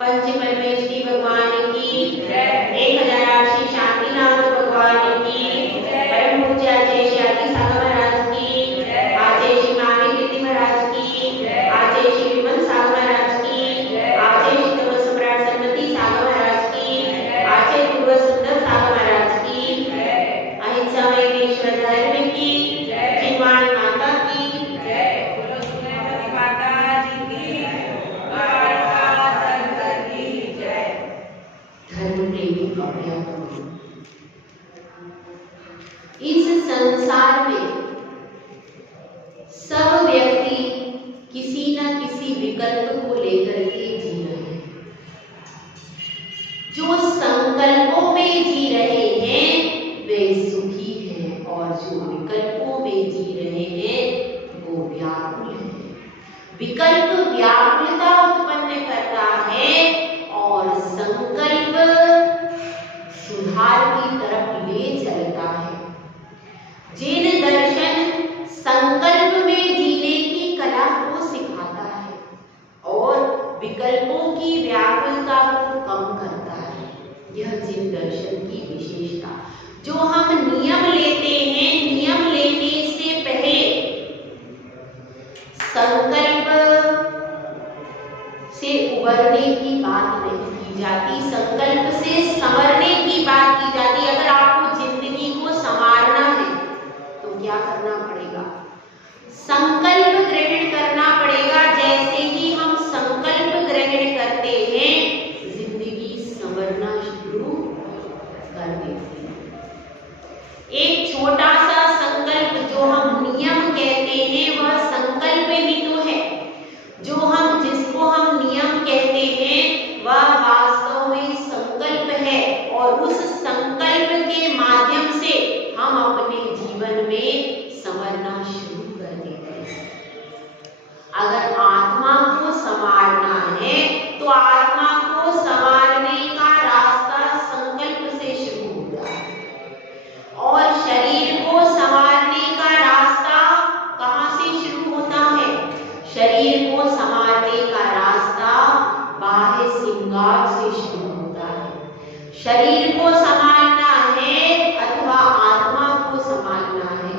पंच परमेश्वरी भगवान की जय। 1008 श्री शांतिनाथ भगवान की जय। परम पूज्य आचार्य श्री आदि सागर महाराज की जय। आचार्य श्री महावीर कीर्ति महाराज की जय। आचार्य श्री विमल सागर महाराज की जय। आचार्य श्री तरुण सम्राट सन्मति सागर महाराज की जय। आचार्य गुरु सुंदर सागर महाराज की जय। अहिंसा में ईश्वर धर्म की जय। जिनवाणी माता की जय। बोलो सुमति माता जी की जय। धर्म प्रेमी अभ्यास इस संसार में सब व्यक्ति किसी न किसी विकल्प को लेकर के जी रहे हैं। जो संकल्पों में जी रहे हैं वे सुखी हैं और जो विकल्पों में जी रहे हैं वो व्याकुल हैं। विकल्प व्याकुलता उत्पन्न करता है और संकल्प सुधार की तरफ ले चलता है। जैन दर्शन संकल्प में जीने की कला को सिखाता है और विकल्पों की व्याकुलता को कम करता है। यह जैन दर्शन की विशेषता। जो हम नियम लेते हैं, नियम लेने से पहले संकल्प से उबरने की बात नहीं की जाती, संकल्प से संवरने की बात की जाती। अगर आपको जिंदगी को संवारना है तो क्या करना पड़ेगा? संकल्प ग्रहण करना पड़ेगा। जैसे ही हम संकल्प ग्रहण करते हैं जिंदगी संवरना शुरू कर देती है। एक छोटा सा संकल्प जो हम नियम कहते हैं वह संकल्प ही तो है। जो हम जिसको हम नियम कहते हैं वह वास्तव में संकल्प है और उस संकल्प के माध्यम से हम अपने जीवन में संवरना शुरू कर देते हैं। अगर आत्मा को संवारना है तो आत्मा को संवारने का रास्ता संकल्प से शुरू होता है और शरीर को संवारने का रास्ता कहाँ से शुरू होता है? शरीर को संवारने का रास्ता बाह्य श्रृंगार से शुरू होता है। शरीर को संभालना है अथवा आत्मा को संभालना है,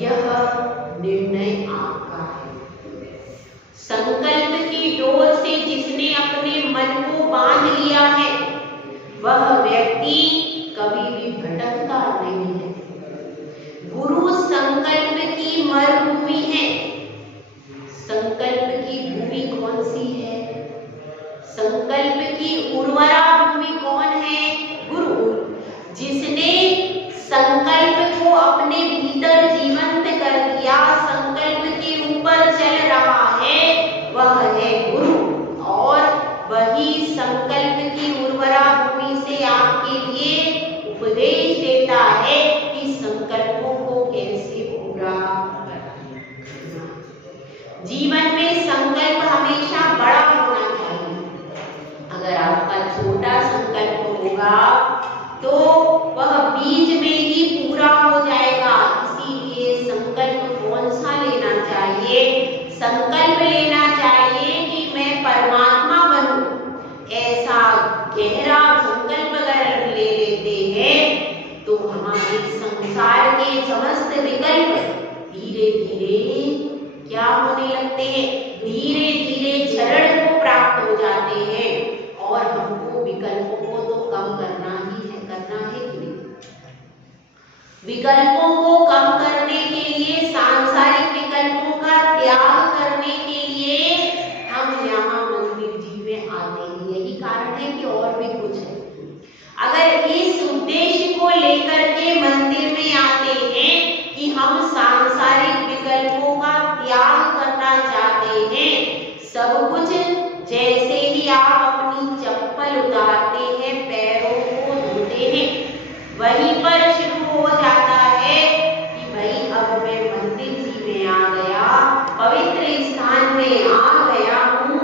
यह निर्णय आपका है। संकल्प की डोर से जिसने अपने मन को बांध लिया है वह व्यक्ति कभी भी भटकता नहीं है। गुरु संकल्प की मरुभूमि है। संकल्प की भूमि कौन सी है? संकल्प की उर्वरा भूमि कौन है? गुरु। जिसने संकल्प को अपने भीतर जीवंत कर दिया, संकल्प के ऊपर चल रहा है, वह है गुरु। और वही संकल्प की उर्वरा भूमि से आपके लिए उपदेश देता है कि संकल्पों को कैसे पूरा करना। जीवन में संकल्प हमेशा बड़ा होना चाहिए। अगर आपका छोटा संकल्प होगा तो वह बीच में ही पूरा हो जाएगा। इसीलिए संकल्प कौन सा लेना चाहिए? संकल्प लेना चाहिए कि मैं परमात्मा बनूं। ऐसा गहरा संकल्प अगर ले लेते हैं तो हमारे संसार के समस्त विकल्प धीरे धीरे क्या होने लगते हैं? धीरे धीरे शरण को प्राप्त हो जाते हैं। और हमको विकल्पों को तो कम करना ही है, करना है कि नहीं? विकल्पों को कम करने के लिए, सांसारिक विकल्पों का त्याग करने के लिए हम यहाँ मंदिर जी में आते हैं। यही कारण है कि और भी कुछ है। अगर इस उद्देश्य को लेकर के मंदिर में आते हैं कि हम सांसारिक विकल्पों का त्याग करना चाहते हैं, सब कुछ जैसे ही आप अपनी चप्पल उतारते हैं, पैरों को धोते हैं, वहीं पर शुरू हो जाता है कि भाई अब मैं मंदिर जी में आ गया, पवित्र स्थान में आ गया हूँ।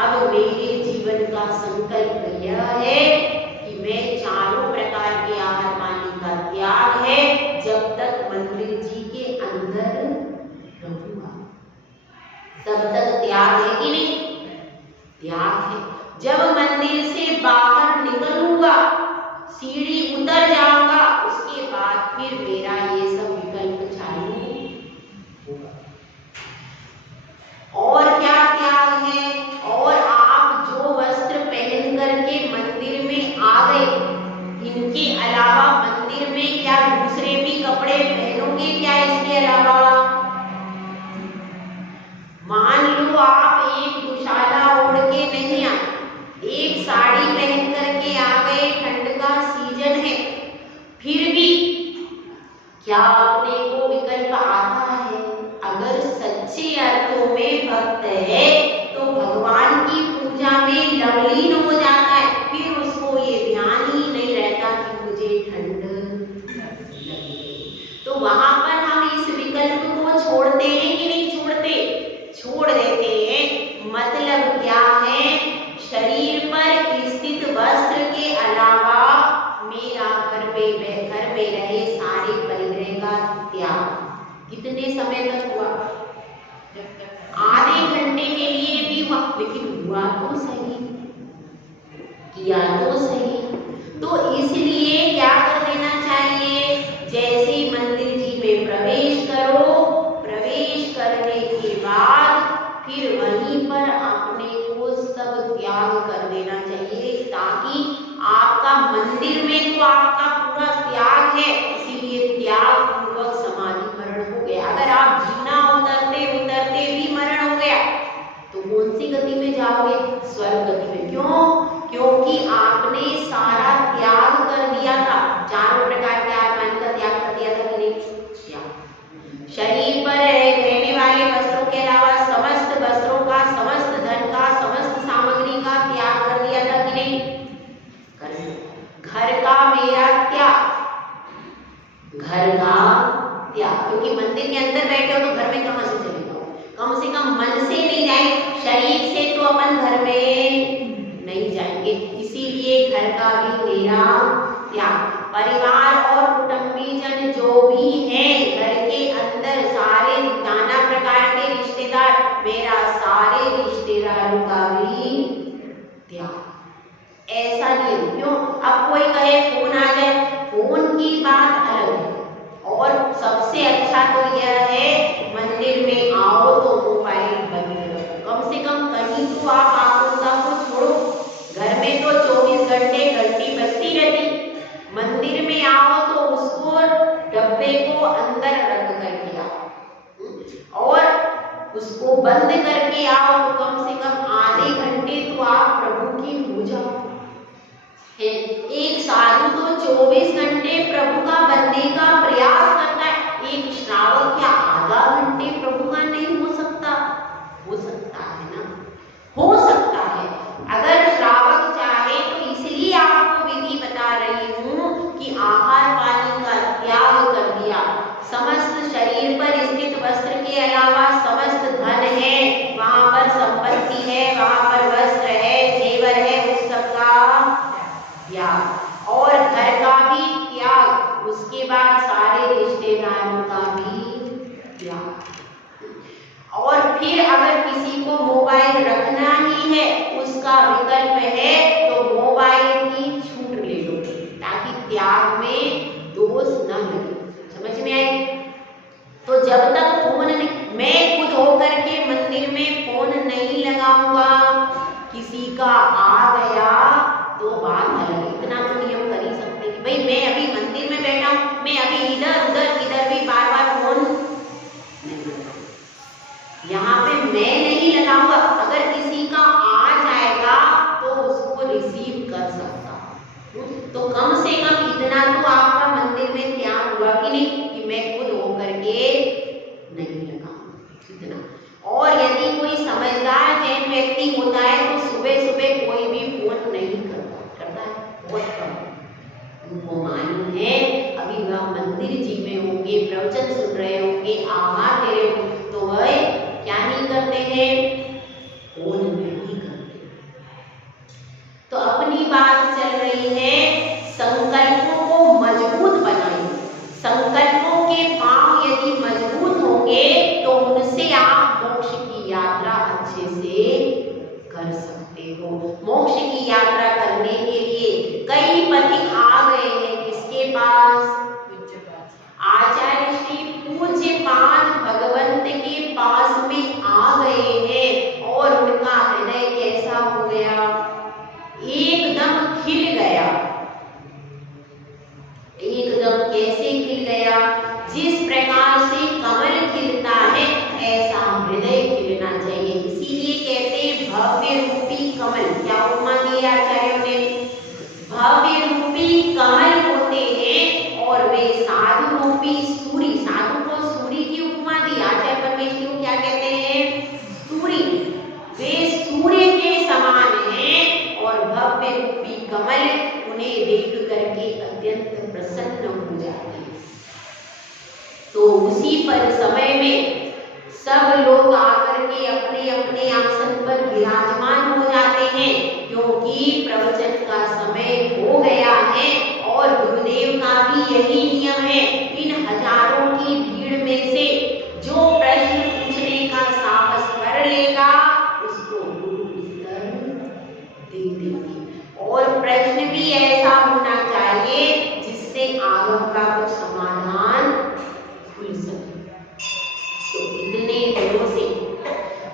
अब मेरे जीवन का संकल्प यह है कि मैं चारों प्रकार के आहार पानी का त्याग है जब तक मंदिर जी के अंदर रहूंगा, तब तक त्याग है कि नहीं? त्याग है। जब मंदिर से बाहर निकलूंगा, सीढ़ी उतर जाऊंगा, उसके बाद फिर मेरा ये सब विकल्प चालू होगा। और क्या त्याग है? और आप जो वस्त्र पहन करके मंदिर में आ गए, इनके अलावा मंदिर में क्या दूसरे भी कपड़े पहनोगे क्या? इसके अलावा मान लो आप एक दुशाला ओढ़ के नहीं आए, एक साड़ी पहन करके आ गए, ठंड का सीजन है, फिर भी क्या अपने को विकल्प आता है? अगर सच्चे अर्थों में भक्त है तो भगवान की पूजा में लवलीन हो जाता है, फिर उसको ये ध्यान ही नहीं रहता कि मुझे ठंड लगी। तो वहां पर हम इस विकल्प को छोड़ते हैं कि नहीं छोड़ते? छोड़ देते हैं। मतलब क्या है? शरीर पर स्थित वस्त्र के अलावा मेरा घर में रहे सारे परिग्रह का त्याग। कितने समय तक हुआ? आधे घंटे के लिए भी हुआ, लेकिन हुआ तो सही, किया तो सही। तो इसलिए क्या कर देना चाहिए? जैसे मंदिर जी में प्रवेश करो, प्रवेश करने के बाद फिर वहीं पर अपने को सब त्याग कर देना चाहिए, ताकि आपका मंदिर में तो आपका पूरा त्याग है, इसीलिए त्याग पूर्वक समाधि मरण हो गया। अगर आप जीना उतरते उतरते भी मरण हो गया तो कौन सी गति में जाओगे? स्वर्ग गति में। क्यों? क्योंकि आपने सारा त्याग कर दिया था। चारों प्रकार के आत्मान का त्याग कर दिया था कि नहीं? शरीर पर रहने वाले वस्त्रों के अलावा समस्त वस्त्रों का, समस्त धन का, समस्त सामग्री का त्याग कर दिया था कि नहीं? कर दिया। घर का मेरा त्याग, घर का त्याग, क्योंकि मंदिर के अंदर बैठे हो तो घर में कहां से चले जाओ? कम से कम मन से नहीं जाए, शरीर से तो अपन घर में नहीं जाएंगे, इसीलिए घर का भी मेरा त्याग। परिवार और कुटुंबीजन जो भी हैं घर के अंदर, सारे नाना प्रकार के रिश्तेदार, मेरा सारे रिश्तेदारों का भी त्याग। ऐसा नहीं। क्यों? अब कोई कहे फोन आ जाए, फोन की बात अलग है, और सबसे अच्छा तो यह है मंदिर में आओ तो मोबाइल बंद करो। कम से कम कहीं तो आप आकुलता को छोड़ो। घर में तो 24 घंटे घंटी बजती रहती, मंदिर में आओ तो उसको डब्बे को अंदर रख करके आओ और उसको बंद करके आओ, तो कम से कम आधे घंटे तो आप प्रभु की पूजा। एक साधु तो 24 घंटे प्रभु का बनने का प्रयास करता है, एक श्रावक क्या आधा घंटे प्रभु का नहीं हो सकता? हो सकता है ना, हो सकता है। अगर श्रावक चाहे तो, इसलिए आपको विधि बता रही हूं कि आहार पानी का त्याग कर दिया, समस्त शरीर पर स्थित वस्त्र के अलावा समस्त धन है, वहां पर संपत्ति है, वहां पर वस्त्र है, जेवर है, उस सब का त्याग, और घर का भी त्याग, उसके बाद सारे रिश्तेदारों का भी त्याग। और फिर अगर किसी को मोबाइल रखना ही है, उसका विकल्प है तो मोबाइल की छूट ले लो, ताकि त्याग में दोष न लगे। समझ में आई? तो जब तक फोन नहीं, मैं खुद होकर के मंदिर में फोन नहीं लगाऊंगा, किसी का आ गया तो बात अलग है। इतना तो नियम कर ही सकते कि भाई मैं अभी मंदिर में बैठा हूं, मैं अभी इधर उधर इधर भी बार बार फोन नहीं लगाऊंगा, यहाँ पे मैं नहीं लगाऊंगा। अगर किसी का आ जाएगा तो उसको रिसीव कर सकता, तो कम से कम इतना तो आपका मंदिर में त्याग हुआ कि नहीं, कि मैं खुद होकर के नहीं लगाऊंगा इतना। और यदि कोई समझदार जैन व्यक्ति होता है तो सुबह सुबह कोई भी फोन नहीं करता है, बहुत कम। उनको मालूम है अभी वह मंदिर जी में होंगे, प्रवचन सुन रहे होंगे, आहार ले रहे होंगे, तो वह क्या नहीं करते हैं? फोन नहीं करते। तो अपनी बात चल रही है, संकल्पों को मजबूत बनाइए। संकल्पों के पांव यदि मजबूत होंगे तो उनसे आप मोक्ष की यात्रा अच्छे से कर सकते हो। मोक्ष की यात्रा करने के लिए कई पथिक आ गए हैं किसके पास? आचार्य श्री पूज्य पाद भगवंत के पास में आ गए हैं और उनका हृदय कैसा हो गया? एकदम खिल गया। एकदम कैसे खिल गया? जिस प्रकार से कमल खिलता है ऐसा हृदय खिलना चाहिए। इसीलिए कहते हैं भव्य रूपी कमल। क्या उपमा दी आचार्यों ने? भव्य रूपी कमल होते हैं और वे साधु रूपी सूर्य। साधु को सूर्य की उपमा दी। आचार्य परमेश्वरी को क्या कहते हैं? सूर्य। वे सूर्य के समान हैं और भव्य रूपी कमल उन्हें देख करके अत्यंत प्रसन्न हो जाते हैं। तो उसी पर समय में सब लोग आकर के अपने अपने आसन पर विराजमान हो जाते हैं, क्योंकि प्रवचन का समय हो गया है और गुरुदेव का भी यही नियम है। इन हजारों की भीड़ में से जो प्रश्न पूछने का साहस कर लेगा उसको गुरु उत्तर दे देंगे। और प्रश्न भी ऐसा होना चाहिए जिससे आगम का कुछ समाधान खुल सके। तो इतने दिनों से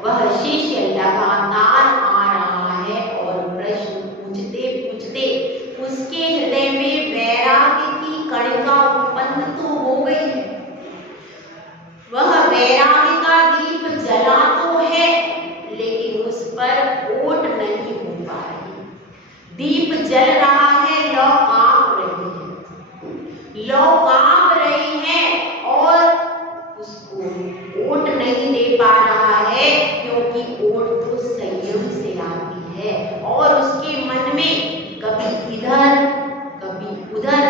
वह शिष्य लगातार आ रहा है और प्रश्न पूछते पूछते उसके हृदय में वैराग्य की कणिका उत्पन्न तो हो गई है। वह वैराग्य का दीप जला तो है लेकिन उस पर ओट नहीं हो पा रही। दीप जल रहा है, लौ कांप रही है, लौ कांप रही है और उसको ओट नहीं दे पा रहा है, क्योंकि ओट तो संयम से आती है और उसके मन में कभी इधर कभी उधर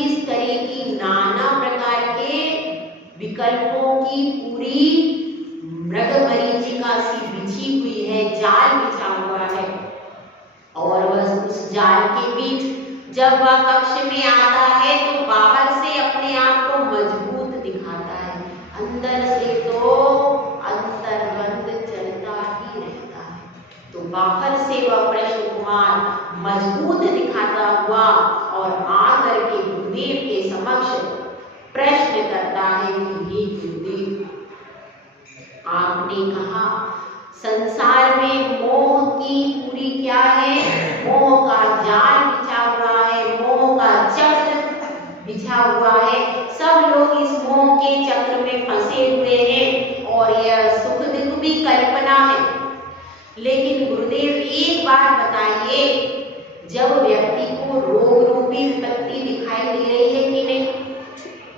इस तरह की नाना प्रकार के विकल्पों की पूरी मृगमरीचिका सी बिछी हुई है, जाल बिछा हुआ है। और वह उस जाल के बीच जब वह कक्ष में आता है तो बाहर से अपने आप को मजबूत दिखाता है, अंदर से तो अंतर्बंध चलता ही रहता है। तो बाहर से वह प्रश्न कुमार मजबूत दिखाता हुआ और आकर के गुरुदेव के समक्ष प्रश्न करता है कि हे गुरुदेव, आपने कहा संसार में मोह की पूरी क्या है? मोह का जाल बिछा हुआ है, मोह का चक्र बिछा हुआ है। सब लोग इस मोह के चक्र में फंसे हुए हैं और यह सुख दुख भी कल्पना है। लेकिन गुरुदेव एक बात बताइए, जब व्यक्ति को रोग रूपी विपत्ति दिखाई दे रही है कि नहीं?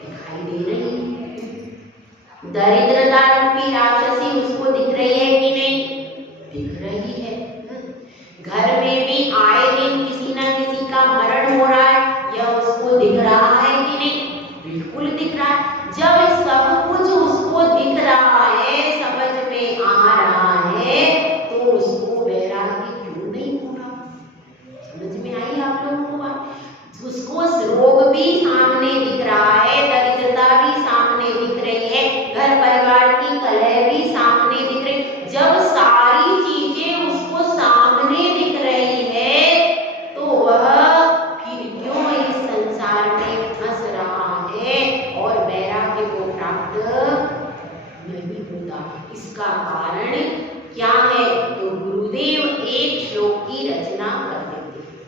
दिखाई दे रही है। दरिद्रता रूपी राक्षसी उसको दिख रही है कि नहीं? दिख रही है। घर में भी आए दिन किसी ना किसी का मरण हो रहा है, यह उसको दिख रहा है कि नहीं? बिल्कुल दिख रहा है। जब सब कुछ उसको दिख रहा है, समझ में आ रहा है, तो उसको वैराग्य क्यों नहीं हो रहा? समझ में आई आप लोगों को बात? उसको रोग भी सामने दिख रहा है, दरिद्रता भी सामने दिख रही है, घर परिवार की कलह भी सामने दिख रही। जब सारी चीजें उसको सामने दिख रही है तो वह फिर क्यों इस संसार में फंस रहा है और वैराग्य को प्राप्त नहीं होता? इसका कारण क्या है? तो गुरुदेव एक श्लोक की रचना कर देते हैं।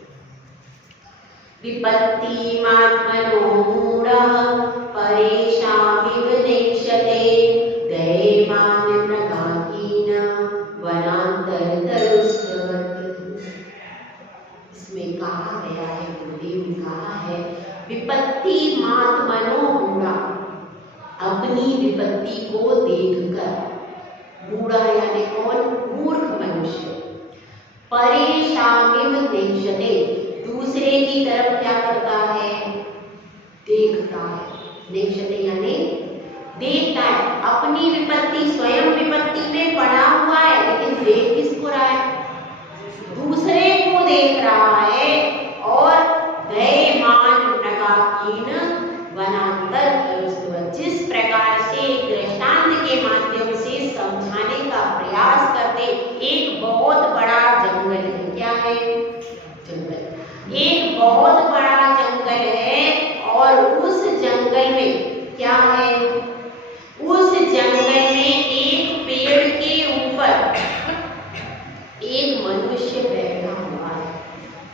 विपत्तिमात्मनो मूढः परेषामिव नेक्षते दैवान् मृगाकीन वनान्तरतरुस्रवत्। इसमें कहा गया है, गुरुदेव ने कहा है, विपत्तिमात्मनो मूढः, अपनी विपत्ति को देखकर, मूढ़ा यानी कौन? मूर्ख मनुष्य। परेषामिव नेक्षते, दूसरे की तरफ क्या करता है? देखता है। नेक्षते यानी देखता है। अपनी विपत्ति, स्वयं विपत्ति में पड़ा हुआ है, लेकिन देख किसको रहा है? दूसरे को देख रहा है। और दैवान् मृगाकीन वनान्तरतरुस्रवत्, जिस प्रकार से दृष्टांत के माध्यम से समझाने का प्रयास करते, एक बहुत बड़ा बहुत बड़ा जंगल है और उस जंगल में क्या है, उस जंगल में एक पेड़ के ऊपर एक मनुष्य बैठा हुआ है।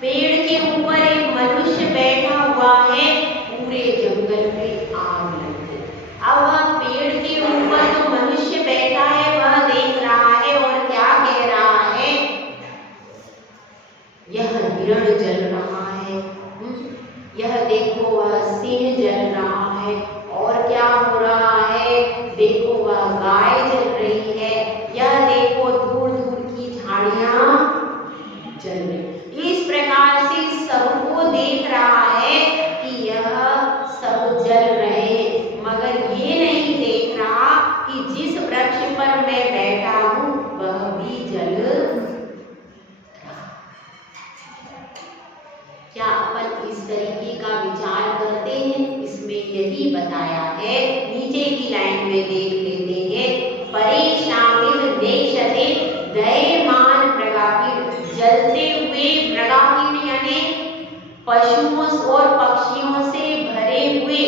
पेड़ के ऊपर एक मनुष्य बैठा हुआ है, पूरे जंगल में आग लग गई। अब वह पेड़ के ऊपर जो मनुष्य बैठा है वह देख रहा है और क्या कह रहा है, यह हिरण जल रहा है, यह देखो वह सिंह जल रहा है, और क्या हो रहा है, देखो वह गाय जल रही है, यह देखो दूर दूर की झाड़ियां जल रही। इस प्रकार से सबको देख रहा है कि यह सब जल रहे हैं, मगर ये नहीं देख रहा कि जिस वृक्ष पर मैं बैठा हूं वह भी जल रहा। क्या अपन इस तरीके का विचार करते हैं? इसमें यही बताया है, नीचे की लाइन में देख लेते हैं, परेशानित नेक्षते दयमान मृगापीड, जलते हुए मृगापीड यानी पशुओं और पक्षियों से भरे हुए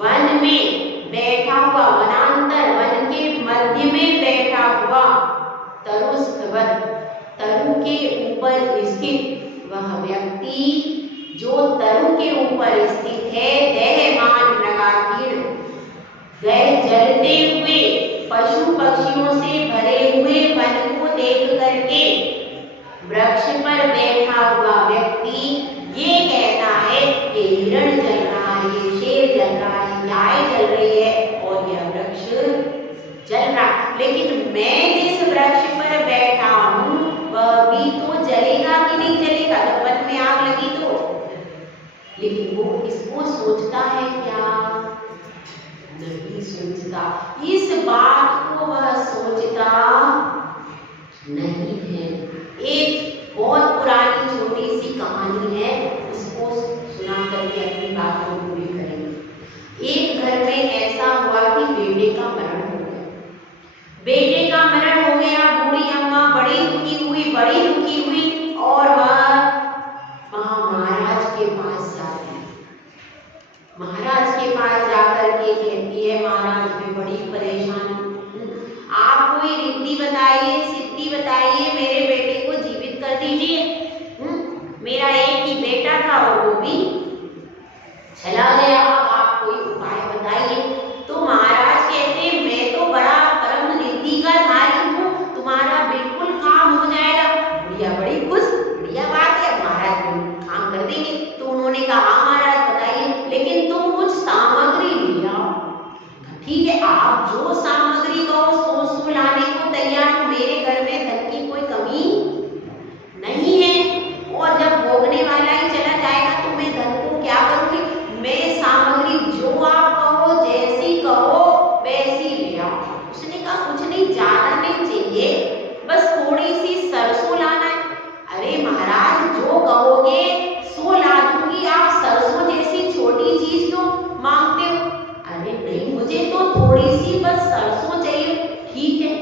वन में बैठा हुआ, वनांतर वन के मध्य में बैठा हुआ तरुस्कवत, तरु के ऊपर स्थित वह व्यक्ति जो तरु के ऊपर स्थित है, दहमान मृगापीड, जलते हुए पशु पक्षियों से भरे हुए वन को देख करके वृक्ष पर बैठा हुआ व्यक्ति ये कहता है कि हिरण जल रहा है, ये शेर जल रहा है, गाय जल रही है और यह वृक्ष जल रहा। लेकिन मैं जिस वृक्ष पर बैठा हूँ वह भी तो जलेगा कि नहीं जलेगा, जब वन में आग लगी तो। लेकिन वो इसको सोचता है क्या? नहीं सोचता। इस बात को वह सोचता नहीं है। एक बहुत पुरानी छोटी सी कहानी है, उसको सुना करके अपनी बात को पूरी करेंगे। एक घर में ऐसा हुआ कि बेटे का मरण हो गया। बेटे का मरण हो गया, बूढ़ी अम्मा बड़ी दुखी हुई और वह महाराज के पास जाती है। महाराज के पास जाकर के कहती है, महाराज मैं बड़ी परेशान हूँ, आप कोई रीति बताइए, सिद्धि बताइए, मेरे बेटे को जीवित कर दीजिए। मेरा एक ही बेटा था और वो भी चला गया, आप कोई उपाय बताइए। तो महाराज कहते मैं तो बड़ा परम रीति का धारी हूँ, तुम्हारा बिल्कुल काम हो जाएगा। बुढ़िया बड़ी खुश, बढ़िया बात है, महाराज काम कर देंगे। तो उन्होंने कहा हाँ महाराज बताइए, लेकिन तुम कुछ सामग्री ले आओ। ठीक है, आप जो सामग्री कहो सो लाने को तैयार हूं, मेरे घर में धन की कोई कमी नहीं है, और जब भोगने वाला ही चला जाएगा तो मैं धन को क्या करूंगी। मैं सामग्री जो आप कहो, जैसी कहो वैसी ले आओ। उसने कहा कुछ नहीं, ज्यादा नहीं चाहिए, बस थोड़ी सी सरसों लाना है। अरे महाराज जो कहोगे सो ला दूंगी, आप सरसों जैसी छोटी चीज क्यों मांगते हो। अरे नहीं, मुझे तो थोड़ी सी बस सरसों चाहिए। ठीक है,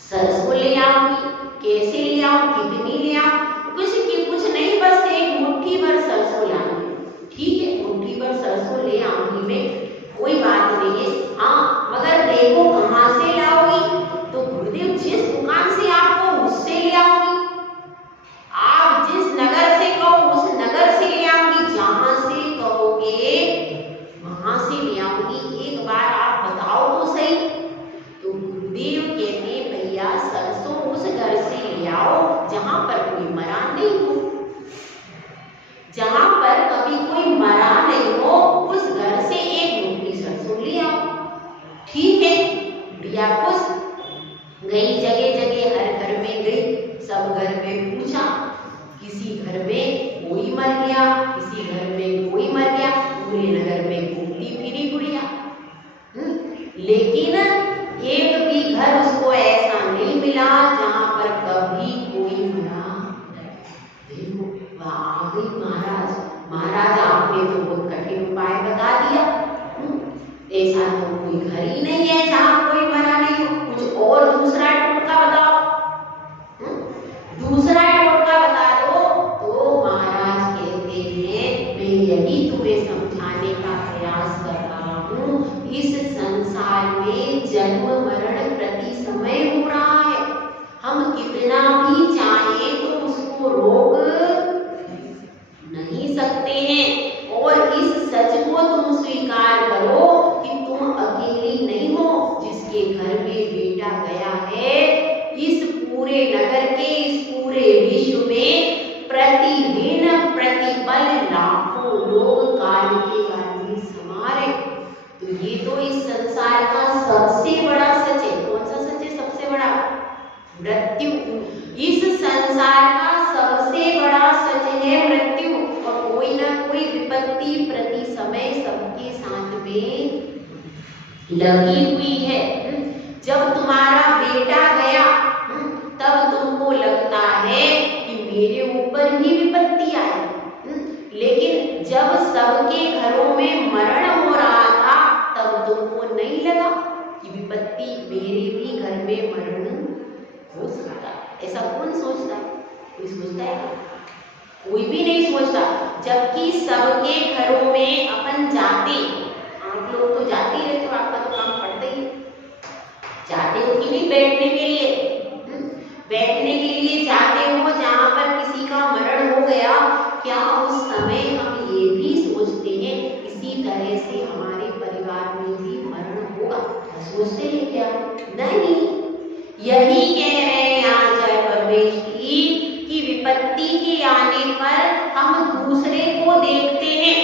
सरसों ले आऊंगी, कैसे ले आऊं, कितनी ले आऊं, कुछ नहीं, बस एक मुट्ठी भर सरसों लानी। ठीक है, मुट्ठी भर सरसों ले आऊंगी मैं, कोई बात नहीं है। हाँ मगर देखो कहाँ से लाओगी। तो गुरुदेव जिस दुकान से आपको उससे ले आऊंगी, आप जिस नगर से कहो उस नगर से ले आऊंगी, जहां से कहोगे वहां से ले आऊंगी। एक बार आप बताओ तो सही। तो गुरुदेव कहते भैया सरसों उस घर से ले आओ जहां पर कोई मरा नहीं हो, जहां पर कभी कोई मरा नहीं हो, उस घर से एक मुट्ठी सरसों ले आओ। ठीक है, बुढ़िया खुश गई, जगह जगह हर घर में गई, सब घर में पूछा, किसी घर में कोई मर गया, किसी घर में कोई मर गया, पूरे नगर में घूमती फिरी बुढ़िया। लेकिन एक भी घर उसको ऐसा नहीं मिला जहां पर कभी कोई मरा नहीं। मृत्यु। इस संसार का सबसे बड़ा सच है मृत्यु, और कोई ना कोई विपत्ति प्रति समय सबके साथ में लगी हुई है। जब तुम्हारा बेटा गया तब तुमको लगता है कि मेरे ऊपर ही विपत्ति आई, लेकिन जब सबके घरों में मरण हो रहा था तब तुमको नहीं लगा कि विपत्ति मेरे भी घर में मरण हो सकता है। ऐसा कौन सोचता है? कोई सोचता है? कोई भी नहीं सोचता। जबकि सबके घरों में अपन जाते, आप लोग तो जाते ही रहते हो, आपका तो काम पड़ता ही, जाते हो कि नहीं बैठने के लिए? बैठने के लिए जाते हो जहाँ पर किसी का मरण हो गया। क्या उस समय हम ये भी सोचते हैं इसी तरह से हमारे परिवार में भी मरण होगा? सोचते हैं क्या? नहीं। यही कह रहे हैं यहाँ जय परमेश की कि विपत्ति के आने पर हम दूसरे को देखते हैं,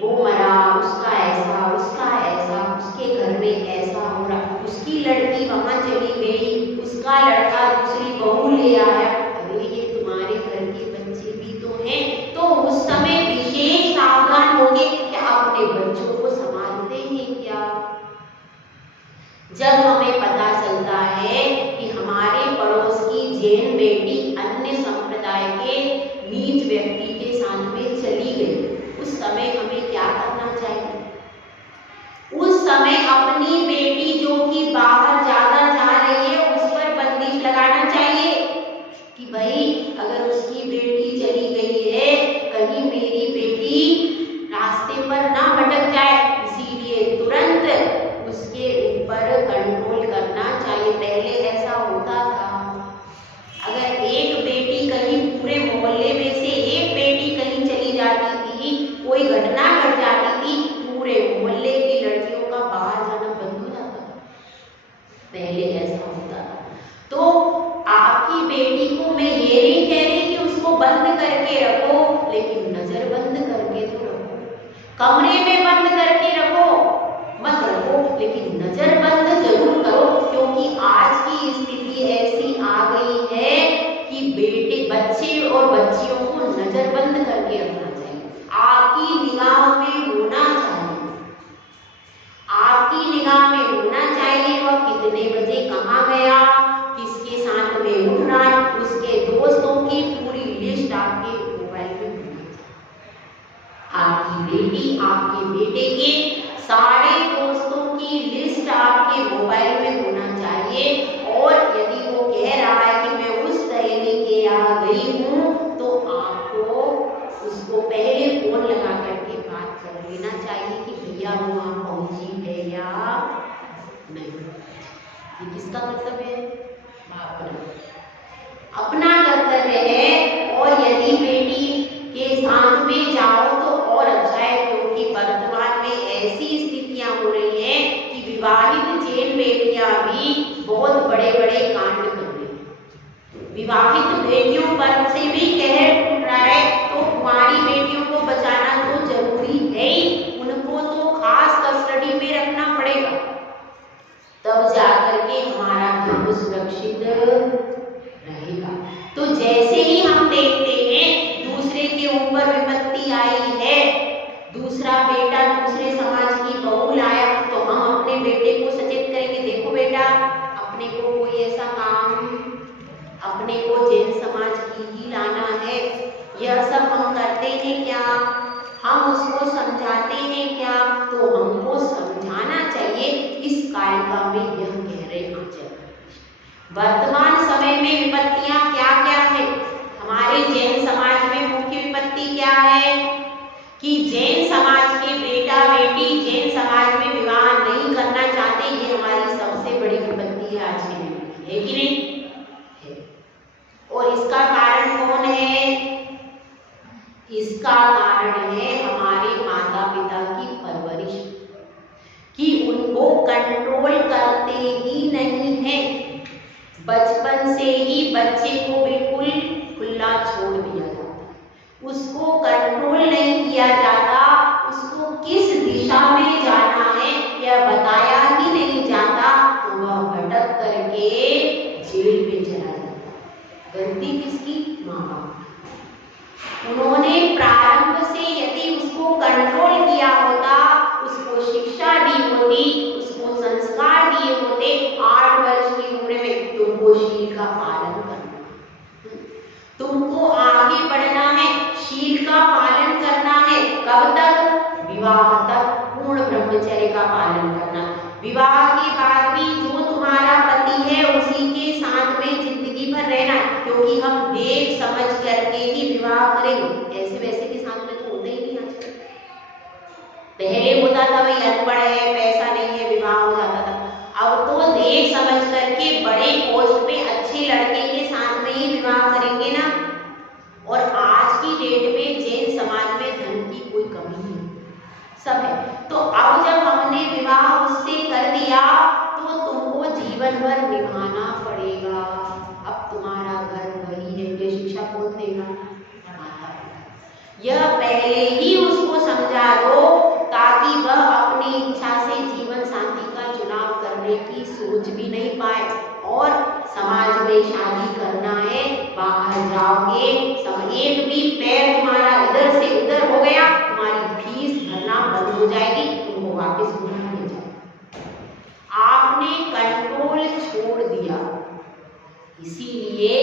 वो मरा, उसका ऐसा, उसके घर में ऐसा हो रहा, उसकी लड़की वहां चली गई, उसका लड़का दूसरी बहू ले आया, अरे ये तुम्हारे घर के बच्चे भी तो हैं। तो उस समय विशेष सावधान होंगे कि अपने बच्चों को संभालते हैं क्या? जब हमें पता चलता है कि हमारे पड़ोस की जैन बेटी अन्य संप्रदाय के नीच व्यक्ति के साथ में चली गई, उस समय हमें क्या करना चाहिए? उस समय अपनी बेटी जो कि बाहर ज्यादा जा रही है उस पर बंदिश लगाना चाहिए कि भाई अगर उसकी बेटी चली गई है, कहीं मेरी बेटी रास्ते पर ना भटक जाए, इसीलिए तुरंत उसके ऊपर कंट्रोल करना चाहिए। पहले ऐसा होता था, अगर एक बेटी कहीं, पूरे मोहल्ले में से एक बेटी कहीं चली जाती थी, कोई घटना घट जाती थी, पूरे मोहल्ले की लड़कियों का बाहर जाना बंद हो जाता था। पहले ऐसा होता था। तो आपकी बेटी को मैं ये नहीं कह रही कि उसको बंद करके रखो, लेकिन नजर बंद करके तो रखो। कमरे में बंद करके रखो मत रखो, लेकिन नजर बंद जरूर करो, क्योंकि आज की स्थिति ऐसी आ गई है कि बच्चे और बच्चियों को नजर बंद करके रखना चाहिए। आपकी निगाह में होना चाहिए, आपकी निगाह में होना चाहिए वह कितने बजे कहाँ गया, किसके साथ में उठ रहा है, उसके दोस्तों की पूरी लिस्ट आपके मोबाइल में होनी चाहिए। आपकी बेटी, आपके बेटे के सारे दोस्तों की लिस्ट आपके मोबाइल में होना चाहिए। और यदि वो कह रहा है कि मैं उस सहेली के यहाँ गई हूँ, तो आपको उसको पहले फोन लगा करके बात कर लेना चाहिए कि भैया वो वहाँ पहुंची है या नहीं। ये किसका कर्तव्य है? अपना कर्तव्य है। और यदि बेटी के साथ में जाओ तो और अच्छा है, क्योंकि वर्तमान में ऐसी स्थितियां हो रही हैं कि विवाहित जैन बेटियां भी बहुत बड़े बड़े कांड कर रही हैं। विवाहित बेटियों पर से भी कहर टूट रहा है, तो कुंवारी बेटियों को बचाना तो जरूरी है ही, उनको तो खास कस्टडी में रखना पड़ेगा, तब जाकर के हमारा धर्म सुरक्षित रहेगा। तो जैसे ही हम देखते हैं दूसरे के ऊपर विपत्ति आई है, दूसरा बेटा दूसरे समाज की बहू लाया, तो हम अपने बेटे को सचेत करेंगे, देखो बेटा अपने को कोई ऐसा काम, अपने को जैन समाज की ही लाना है, यह सब हम करते हैं क्या? हम उसको समझाते हैं क्या? तो हमको समझाना चाहिए। इस कारिका में यह कह रहे हैं वर्तमान समय में विपत्तियां क्या क्या है। हमारे जैन समाज में मुख्य विपत्ति क्या है कि जैन समाज के बेटा बेटी जैन समाज में विवाह नहीं करना चाहते। ये हमारी सबसे बड़ी विपत्ति है आज के दिन में, है कि नहीं है? और इसका कारण कौन है? इसका कारण है हमारे माता पिता की परवरिश, कि उनको कंट्रोल करते ही नहीं है। बचपन से ही बच्चे को बिल्कुल खुला छोड़ दिया जाता है, उसको कंट्रोल नहीं किया जाता, उसको किस दिशा में जाना है यह बताया ही नहीं जाता, तो वह भटक करके जेल में चला जाता है। माँ बाप। उन्होंने प्रारंभ से यदि उसको कंट्रोल किया होता, उसको शिक्षा दी होती, उसको संस्कार दिए होते 8 वर्ष की उम्र में, तुमको शील का पालन करना, तुमको आगे बढ़ना है, शील का पालन करना है। कब तक? विवाह तक पूर्ण ब्रह्मचर्य का पालन करना। विवाह के बाद भी जो तुम्हारा पति है उसी के साथ में जिंदगी भर रहना, क्योंकि हम देख समझ करके ही विवाह करेंगे। ऐसे वैसे के साथ में तो होता ही नहीं आजकल। पहले होता था भाई अनपढ़ है, पैसा नहीं है, विवाह हो जाता था। अब तो देख समझ करके बड़े पोस्ट पे अच्छे लड़के के साथ में ही विवाह करेंगे ना। और आज की डेट में जैन समाज में धन की कोई कमी नहीं, सब है। तो अब जब हमने विवाह उससे कर दिया तो तुमको जीवन भर निभाना पड़ेगा। अब तुम्हारा घर वही है, ये शिक्षा कौन देगा? माता पिता। यह पहले ही उसको समझा दो ताकि वह अपनी इच्छा से जीवन साथी का चुनाव करने की सोच भी नहीं पाए। और समाज में शादी करना है, बाहर जाओगे, एक भी पैर तुम्हारा इधर से उधर हो गया, तुम्हारी फीस भरना बंद हो जाएगी, तुमको वापस घुमाना नहीं जाएगा। आपने कंट्रोल छोड़ दिया, इसीलिए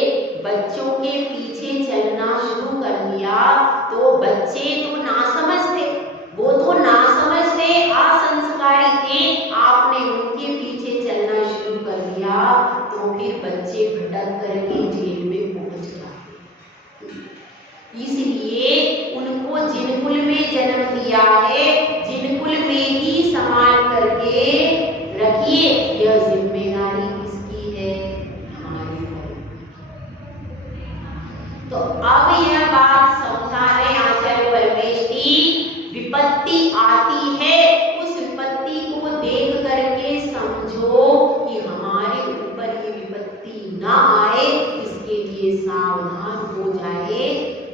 बच्चों के पीछे चलना शुरू कर दिया। तो बच्चे तो नासमझ थे, वो तो नासमझ थे, असंस्कारी थे, आपने उनके पीछे चलना शुरू कर दिया तो फिर बच्चे भटक करके जेल में पहुंच जाते। इसलिए उनको जिन कुल में जन्म दिया है, जिन कुल में ही संभाल करके रखिए। यह जिम्मेदारी किसकी है? हमारी है। तो अब यह बात समझा रहे आचार्य परमेश की, विपत्ति आती है, उस विपत्ति को देख करके समझो कि हमारे ऊपर ये विपत्ति ना आए, इसके लिए सावधान हो जाए,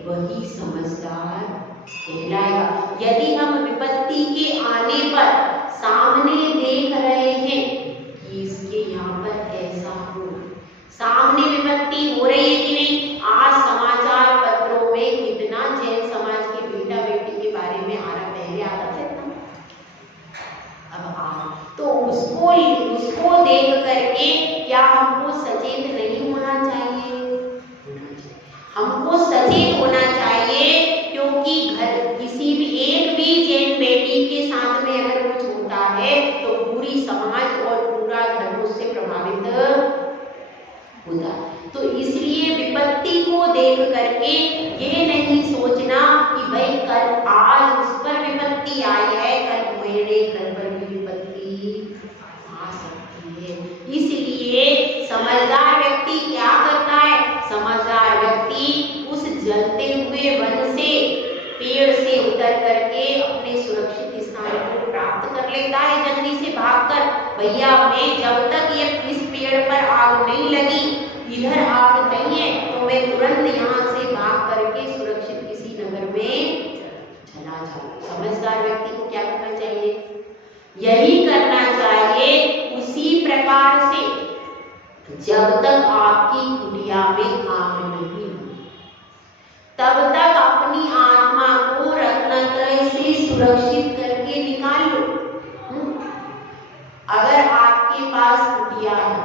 वही समझदार कहलाएगा। यदि हम विपत्ति के आने पर सामने देख रहे हैं कि इसके यहाँ पर ऐसा हो, सामने विपत्ति हो रही है कि नहीं? आज समाचार पत्रों में कितना जैन समाज के बेटा बेटी के बारे में आ रहा, पहले आता था इतना, अब तो उसको देख करके क्या हमको सचेत नहीं होना चाहिए? हमको सचेत होना चाहिए, क्योंकि घर किसी भी एक भी जैन बेटी के साथ में अगर कुछ होता है तो पूरी समाज और पूरा धर्म उससे प्रभावित होता है। तो इसलिए विपत्ति को देख करके ये नहीं सोचना कि भाई कल आज उस पर विपत्ति आई है, कल मेरे घर पर भी विपत्ति आ सकती है। इसलिए समझदार व्यक्ति क्या करता है? समझदार व्यक्ति उस जलते हुए वन से, पेड़ से उतर करके अपने सुरक्षित स्थान को प्राप्त कर लेता है, जल्दी से भागकर। भैया मैं जब तक ये इस पेड़ पर आग नहीं लगी, इधर आग नहीं है, तो मैं तुरंत यहाँ से भाग करके सुरक्षित किसी नगर में चला जाऊं। समझदार व्यक्ति को क्या करना चाहिए? यही करना चाहिए। उसी प्रकार से जब तक आपकी कुटिया में आग नहीं, तब तक अपनी आत्मा को रत्नत्रय से सुरक्षित करके निकाल लो। अगर आपके पास कुटिया है,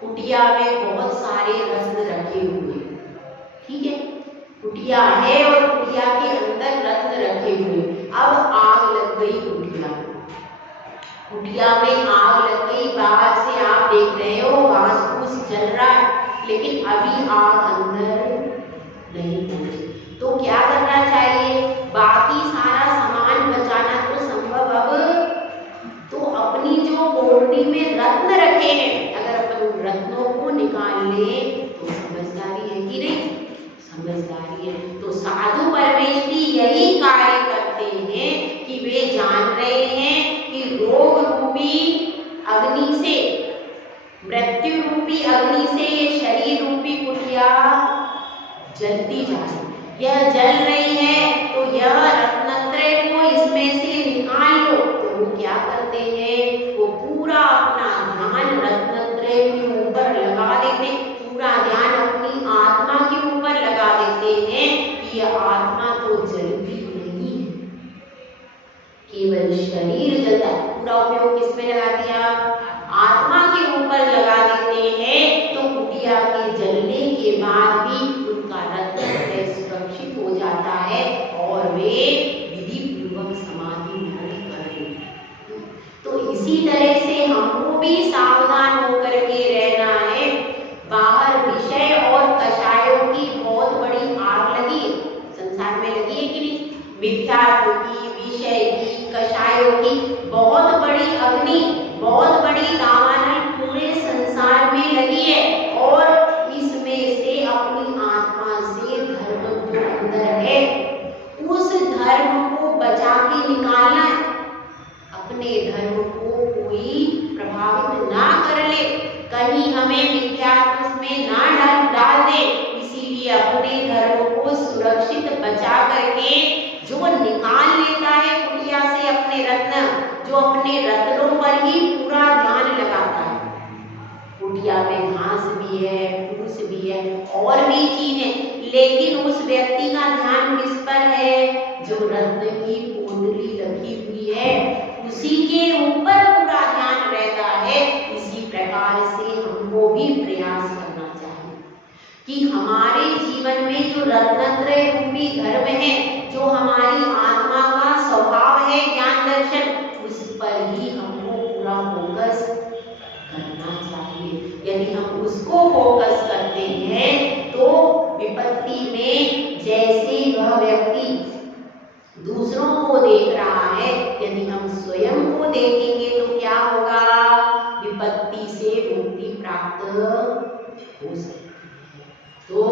कुटिया में बहुत सारे रत्न रखे हुए, ठीक है, कुटिया है और कुटिया के अंदर रत्न रखे हुए। अब आग लग गई कुटिया में, कुटिया में आग लग गई, बाहर से आप देख रहे हो घास फूस जल रहा है, लेकिन अभी आग अंदर नहीं पहुंची। तो क्या करना चाहिए? बाकी सारा सामान बचाना तो संभव, अब तो अपनी जो कोठरी में रत्न रखे हैं, अगर अपन रत्नों को निकाल ले तो समझदारी है कि नहीं? समझदारी है। तो साधु परमेश्वरी यही कार्य करते हैं कि वे जान रहे हैं कि रोग रूपी अग्नि से, मृत्यु रूपी अग्नि से ये शरीर रूपी कुटिया जलती जा रही है। यह जल रही है तो यह रत्नत्रय को इसमें से निकाल लो। तो वो क्या करते हैं? वो पूरा अपना ध्यान रत्नत्रय के ऊपर लगा देते, पूरा ध्यान अपनी आत्मा के ऊपर लगा के जलने के बाद भी उनका रत्न सुरक्षित हो जाता है और वे विधि पूर्वक समाधि ग्रहण करें। तो इसी तरह से हमको भी सावधान होकर के रहना है। बाहर विषय और कषायों की बहुत बड़ी आग लगी है, संसार में लगी है कि नहीं? मिथ्यात्व की, विषय की, कषायों की बहुत बड़ी अग्नि, बहुत बड़ी दावानल पूरे संसार में लगी है और इसमें से अपनी आत्मा से धर्म जो अंदर है उस धर्म को बचा के निकालना है। अपने धर्म को कोई प्रभावित ना कर ले, कहीं हमें मिथ्यात्व में ना डाल दे, इसीलिए अपने धर्म को सुरक्षित बचा करके जो निकाल लेता है कुटिया से अपने रत्न, जो अपने रत्नों पर ही पूरा ध्यान लगाता है। कुटिया में घास भी है, फूस भी है और भी चीज है, लेकिन उस व्यक्ति का ध्यान किस पर है? जो रत्न की कुंडली लगी हुई है उसी के ऊपर पूरा ध्यान रहता है। इसी प्रकार से हमको भी प्रयास करना चाहिए कि हमारे जीवन में जो रत्नत्रय रूपी धर्म है, जो हमारी आत्मा का स्वभाव है ज्ञान दर्शन, उस पर ही हमको पूरा फोकस करना चाहिए। यदि हम उसको फोकस करते हैं तो विपत्ति में जैसे वह व्यक्ति दूसरों को देख रहा है, यदि हम स्वयं को देखेंगे तो क्या होगा? विपत्ति से मुक्ति प्राप्त हो सकती है। तो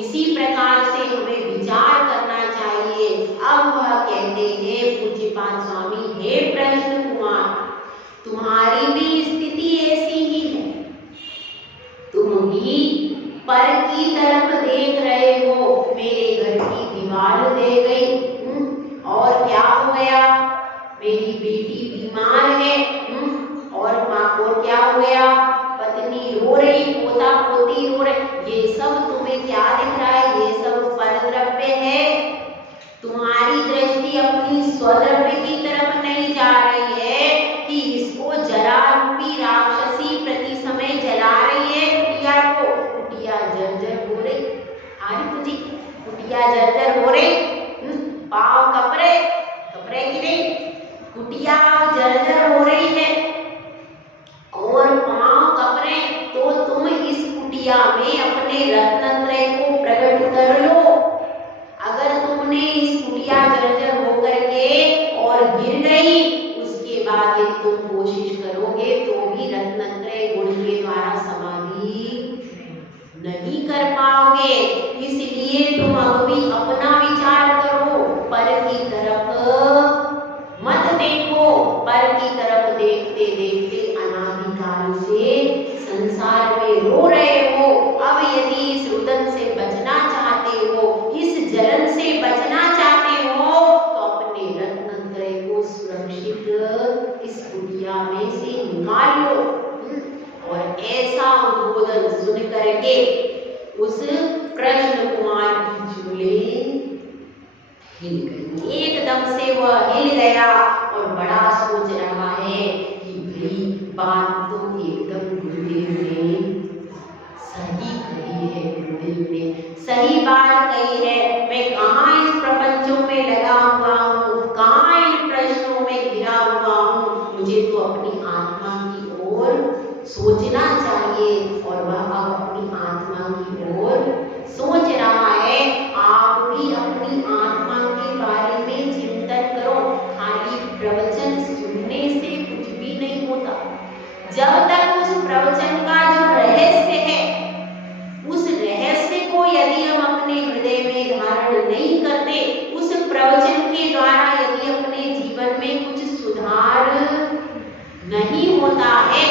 इसी प्रकार से हमें विचार करना चाहिए। अब वह कहते हैं पूज्यपाद स्वामी, हे प्रश्न कुमार, तुम्हारी भी स्थिति ऐसी ही है, तुम ही पर की तरफ देख रहे हो। मेरे घर की दीवार दे गई और क्या हो गया? मेरी बेटी बीमार है और माँ को क्या हो गया? पत्नी रो रही, पोता पोती रो रहे। ये सब तुम्हें क्या दिख रहा है? ये सब परद्रव्य है। तुम्हारी दृष्टि अपनी स्वद्रव्य की तरफ नहीं जा रही है कि इसको जरा रूपी राक्षसी प्रति समय जला रही है कुटिया को। कुटिया जर्जर हो रही, तुझी कुटिया जर्जर हो रही, पाँव कपड़े की नहीं, कुटिया जर्जर हो रही है और पाँव कपड़े, तो तुम इस कुटिया में अपने रत्नत्रय को प्रकट कर लो। अगर तुमने इस कुटिया जर्जर होकर के और गिर गई, उसके बाद यदि तुम कोशिश करोगे तो भी रत्नत्रय गुण के द्वारा समाधि नहीं कर पाओगे। इसलिए तुम अब भी अपना विचार करो, पर की तरफ मत देखो। पर की तरफ देखते देखते अनादिकाल से संसार में रो रहे हो। अब यदि इस रुदन से बचना चाहते हो, इस जलन से बचना चाहते हो, तो अपने रत्नत्रय को सुरक्षित इस कुटिया में से निकाल लो। और ऐसा उद्बोधन सुन करके उस कृष्ण कुमार की झूले हिल गई। एकदम से वह हिल गया और बड़ा सोच रहा है कि भाई बात तो एकदम गुरुदेव ने सही कही है, गुरुदेव ने सही बात कही है। मैं कहाँ इस प्रपंचों में लगा हुआ हूँ, कहाँ इन प्रश्नों में घिरा हुआ हूँ। मुझे तो अपनी आत्मा की ओर सोचना चाहिए और वह अब अपनी आत्मा की ओर सोच रहा है। आप भी अपनी आत्मा के बारे में चिंतन करो। खाली प्रवचन सुनने से कुछ भी नहीं होता। जब तक उस प्रवचन का जो रहस्य है, उस रहस्य को यदि हम अपने हृदय में धारण नहीं करते, उस प्रवचन के द्वारा यदि अपने जीवन में कुछ सुधार नहीं होता है,